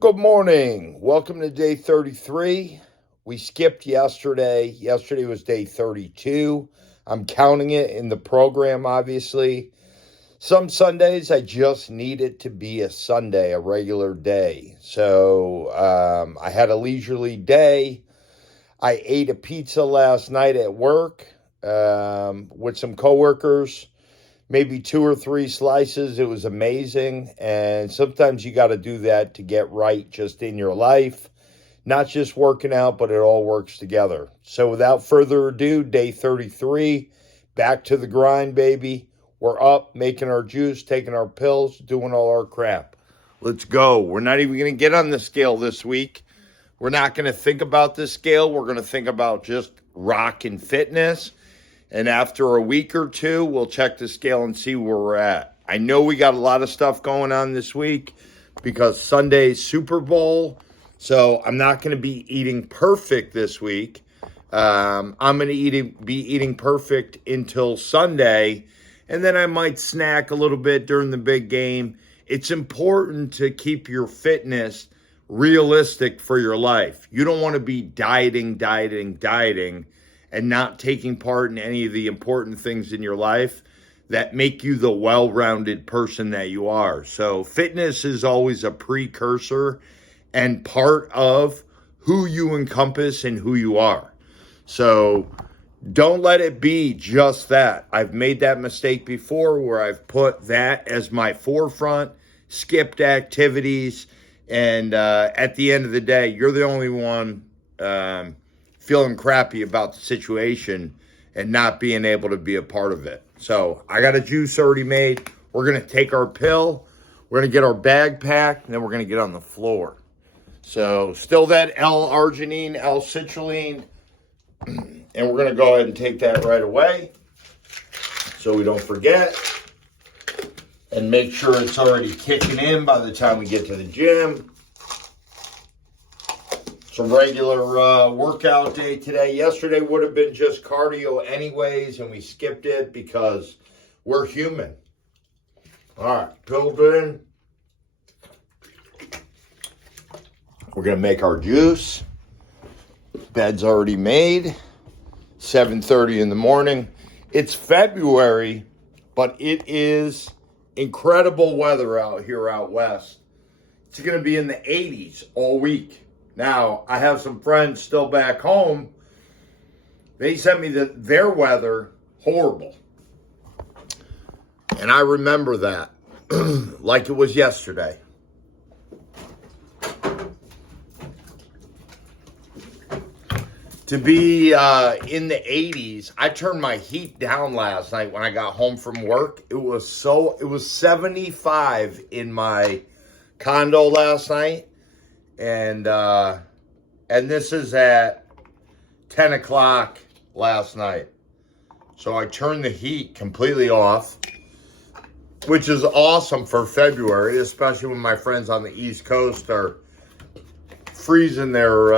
Good morning. Welcome to day 33. We skipped yesterday. Yesterday was day 32. I'm counting it in the program, obviously. Some Sundays, I just need it to be a Sunday, a regular day. So I had a leisurely day. I ate a pizza last night at work with some coworkers, maybe two or three slices. It was amazing. And sometimes you got to do that to get right just in your life, not just working out, but it all works together. So without further ado, day 33, back to the grind, baby. We're up, making our juice, taking our pills, doing all our crap. Let's go. We're not even going to get on the scale this week. We're not going to think about the scale. We're going to think about just rock and fitness. And after a week or two, we'll check the scale and see where we're at. I know we got a lot of stuff going on this week because Sunday's Super Bowl. So I'm not going to be eating perfect this week. I'm going to be eating perfect until Sunday. And then I might snack a little bit during the big game. It's important to keep your fitness realistic for your life. You don't want to be dieting, and not taking part in any of the important things in your life that make you the well-rounded person that you are. So fitness is always a precursor and part of who you encompass and who you are. So don't let it be just that. I've made that mistake before where I've put that as my forefront, skipped activities, and at the end of the day, you're the only one feeling crappy about the situation and not being able to be a part of it. So I got a juice already made. We're going to take our pill. We're going to get our bag packed, and then we're going to get on the floor. So still that L-arginine, L-citrulline, and we're going to go ahead and take that right away so we don't forget. And make sure it's already kicking in by the time we get to the gym. It's a regular workout day today. Yesterday would have been just cardio anyways, and we skipped it because we're human. All right, filled in. We're going to make our juice. Bed's already made. 7:30 in the morning. It's February, but it is incredible weather out here out west. It's going to be in the 80s all week. Now, I have some friends still back home. They sent me their weather, horrible. And I remember that like it was yesterday. To be in the 80s, I turned my heat down last night when I got home from work. It was 75 in my condo last night. And this is at 10 o'clock last night. So I turned the heat completely off, which is awesome for February, especially when my friends on the East Coast are freezing their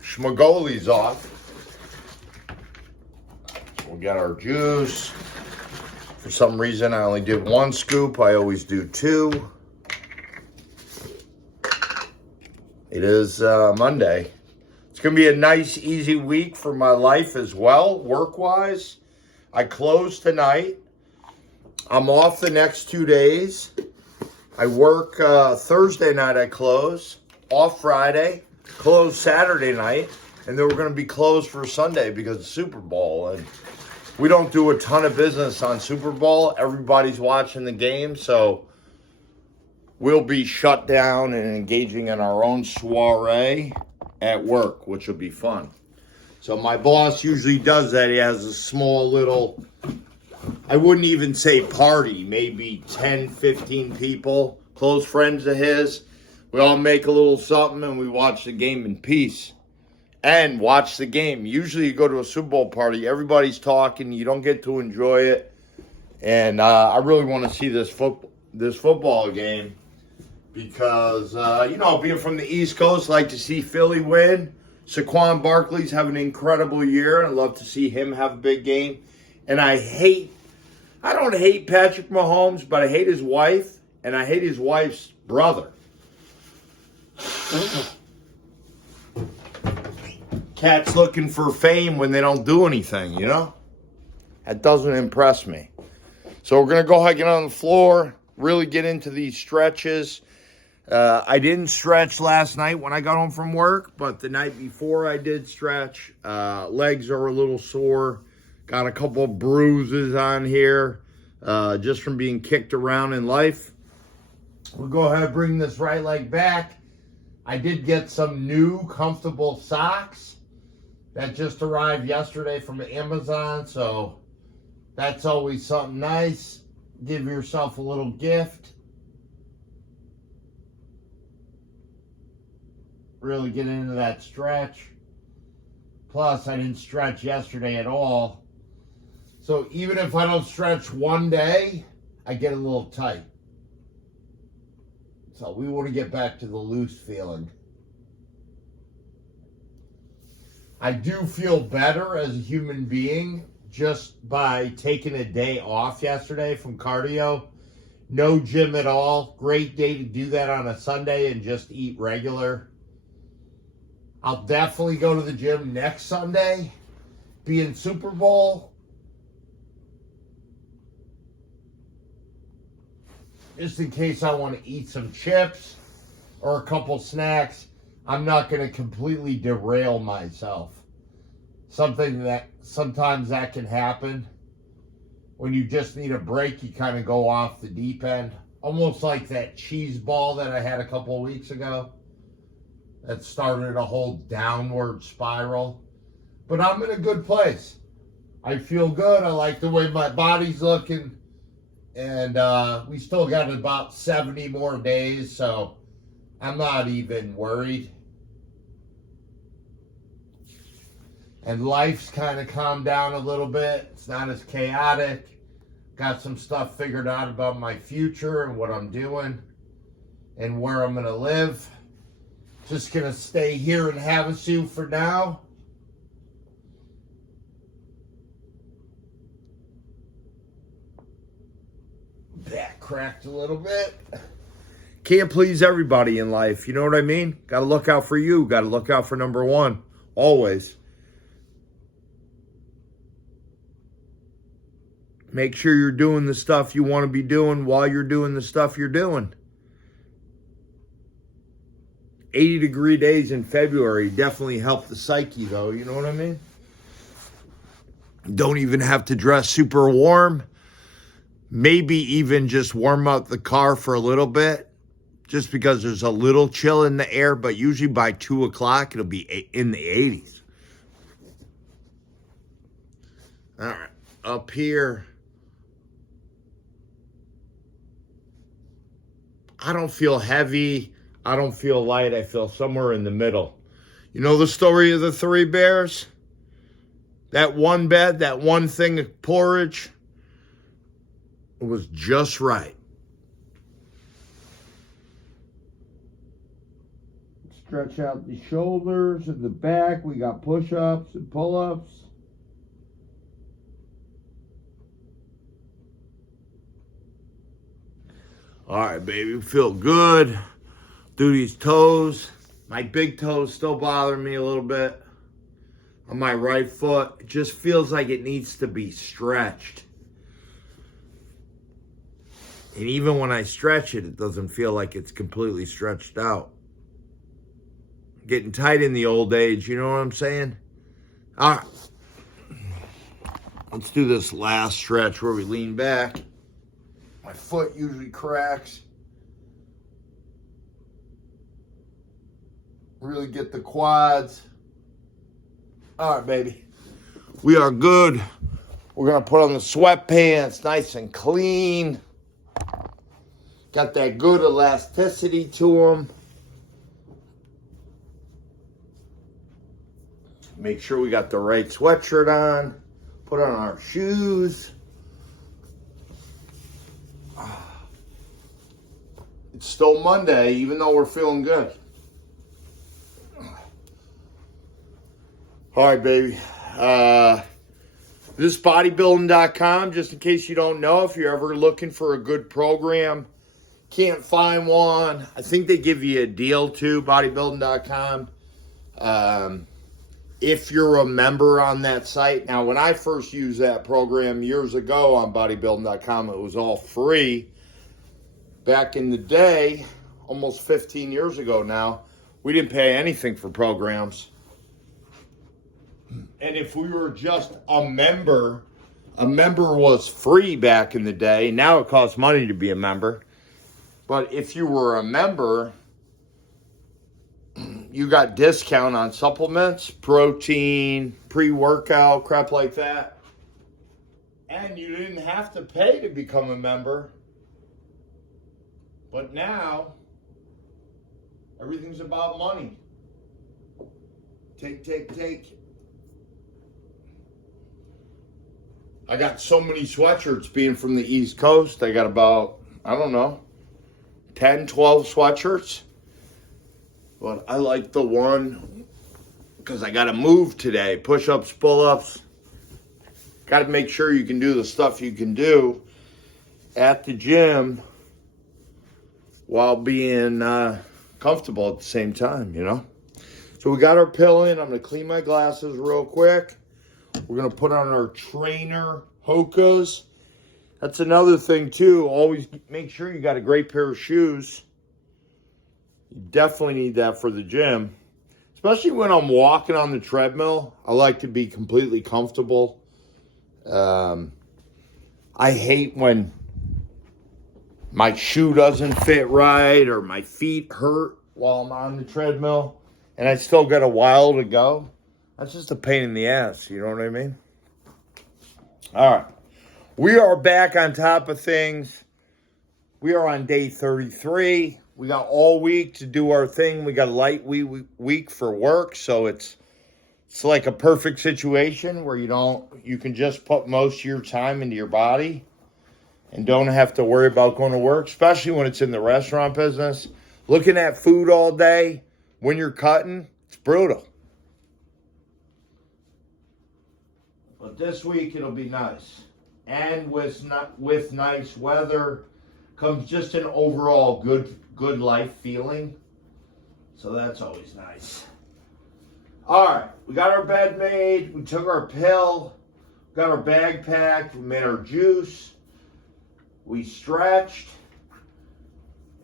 schmagolis off. We'll get our juice. For some reason, I only did one scoop. I always do two. It is Monday. It's going to be a nice, easy week for my life as well, work-wise. I close tonight. I'm off the next 2 days. I work Thursday night, I close. Off Friday. Close Saturday night. And then we're going to be closed for Sunday because of the Super Bowl. And we don't do a ton of business on Super Bowl. Everybody's watching the game, so we'll be shut down and engaging in our own soiree at work, which will be fun. So my boss usually does that. He has a small little, I wouldn't even say party, maybe 10, 15 people, close friends of his. We all make a little something and we watch the game in peace. And watch the game. Usually you go to a Super Bowl party, everybody's talking, you don't get to enjoy it. And I really want to see this football game because, being from the East Coast, I like to see Philly win. Saquon Barkley's having an incredible year. I'd love to see him have a big game. And I don't hate Patrick Mahomes, but I hate his wife, and I hate his wife's brother. Cats looking for fame when they don't do anything, you know? That doesn't impress me. So we're going to go ahead and get on the floor, really get into these stretches. I didn't stretch last night when I got home from work, but the night before I did stretch. Legs are a little sore. Got a couple of bruises on here just from being kicked around in life. We'll go ahead and bring this right leg back. I did get some new comfortable socks that just arrived yesterday from Amazon, so that's always something nice. Give yourself a little gift. Really get into that stretch. Plus, I didn't stretch yesterday at all. So even if I don't stretch one day, I get a little tight. So we want to get back to the loose feeling. I do feel better as a human being just by taking a day off yesterday from cardio. No gym at all. Great day to do that on a Sunday and just eat regular. I'll definitely go to the gym next Sunday. Being Super Bowl. Just in case I want to eat some chips or a couple snacks, I'm not going to completely derail myself. Something that sometimes that can happen. When you just need a break, you kind of go off the deep end. Almost like that cheese ball that I had a couple of weeks ago. That started a whole downward spiral. But I'm in a good place. I feel good. I like the way my body's looking. And we still got about 70 more days, so I'm not even worried. And life's kind of calmed down a little bit. It's not as chaotic. Got some stuff figured out about my future and what I'm doing and where I'm going to live. Just going to stay here in Havasu for now. That cracked a little bit. Can't please everybody in life. You know what I mean? Got to look out for you. Got to look out for number one. Always. Make sure you're doing the stuff you want to be doing while you're doing the stuff you're doing. 80-degree days in February definitely help the psyche, though. You know what I mean? Don't even have to dress super warm. Maybe even just warm up the car for a little bit. Just because there's a little chill in the air. But usually by 2 o'clock, it'll be in the 80s. All right. Up here. I don't feel heavy. I don't feel light. I feel somewhere in the middle. You know the story of the three bears? That one bed, that one thing of porridge, it was just right. Stretch out the shoulders and the back. We got push-ups and pull-ups. All right, baby, feel good. Do these toes. My big toes still bothering me a little bit. On my right foot, it just feels like it needs to be stretched. And even when I stretch it, it doesn't feel like it's completely stretched out. Getting tight in the old age, you know what I'm saying? All right. Let's do this last stretch where we lean back. My foot usually cracks. Really get the quads. All right, baby. We are good. We're going to put on the sweatpants, nice and clean. Got that good elasticity to them. Make sure we got the right sweatshirt on. Put on our shoes. It's still Monday, even though we're feeling good. All right, baby. This bodybuilding.com, just in case you don't know, if you're ever looking for a good program, can't find one, I think they give you a deal too, bodybuilding.com. If you're a member on that site. Now, when I first used that program years ago on bodybuilding.com, it was all free. Back in the day, almost 15 years ago now, we didn't pay anything for programs. And if we were just a member was free back in the day. Now it costs money to be a member. But if you were a member, you got discount on supplements, protein, pre-workout, crap like that. And you didn't have to pay to become a member. But now, everything's about money. Take. I got so many sweatshirts being from the East Coast. I got about, 10, 12 sweatshirts. But I like the one because I got to move today. Push-ups, pull-ups. Got to make sure you can do the stuff you can do at the gym while being comfortable at the same time, So we got our pill in. I'm going to clean my glasses real quick. We're going to put on our trainer Hokas. That's another thing, too. Always make sure you got a great pair of shoes. You definitely need that for the gym. Especially when I'm walking on the treadmill. I like to be completely comfortable. I hate when my shoe doesn't fit right or my feet hurt while I'm on the treadmill and I still got a while to go. That's just a pain in the ass, you know what I mean? All right. We are back on top of things. We are on day 33. We got all week to do our thing. We got a light week for work, so it's like a perfect situation where you can just put most of your time into your body and don't have to worry about going to work, especially when it's in the restaurant business. Looking at food all day when you're cutting, it's brutal. But this week it'll be nice. And with nice weather comes just an overall good life feeling. So that's always nice. All right, we got our bed made. We took our pill. Got our bag packed. We made our juice. We stretched.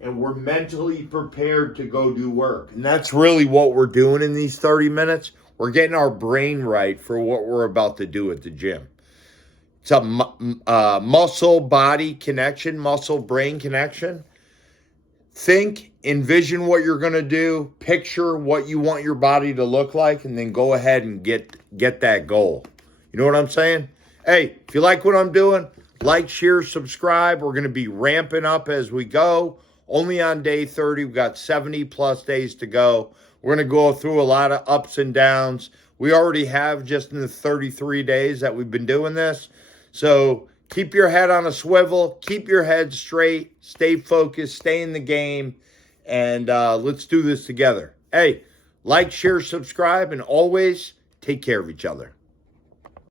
And we're mentally prepared to go do work. And that's really what we're doing in these 30 minutes. We're getting our brain right for what we're about to do at the gym. It's a muscle-body connection, muscle-brain connection. Envision what you're going to do, picture what you want your body to look like, and then go ahead and get that goal. You know what I'm saying? Hey, if you like what I'm doing, like, share, subscribe. We're going to be ramping up as we go. Only on day 30. We've got 70-plus days to go. We're going to go through a lot of ups and downs. We already have just in the 33 days that we've been doing this. So keep your head on a swivel. Keep your head straight. Stay focused. Stay in the game. And let's do this together. Hey, like, share, subscribe, and always take care of each other.